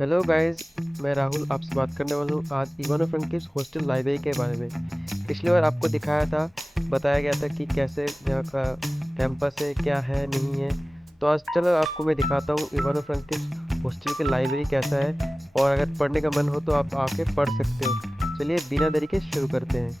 Hello guys, मैं राहुल आपसे बात करने वाला हूँ आज इवानो फ्रैंकिस हॉस्टल लाइब्रेरी के बारे में। पिछली बार आपको दिखाया था, बताया गया था कि कैसे यहाँ का कैंपस है, क्या है नहीं है। तो आज चलो आपको मैं दिखाता हूँ इवानो फ्रैंकिस हॉस्टल की लाइब्रेरी कैसा है, और अगर पढ़ने का मन हो तो आप आके पढ़ सकते हो। चलिए बिना देरी के शुरू करते हैं।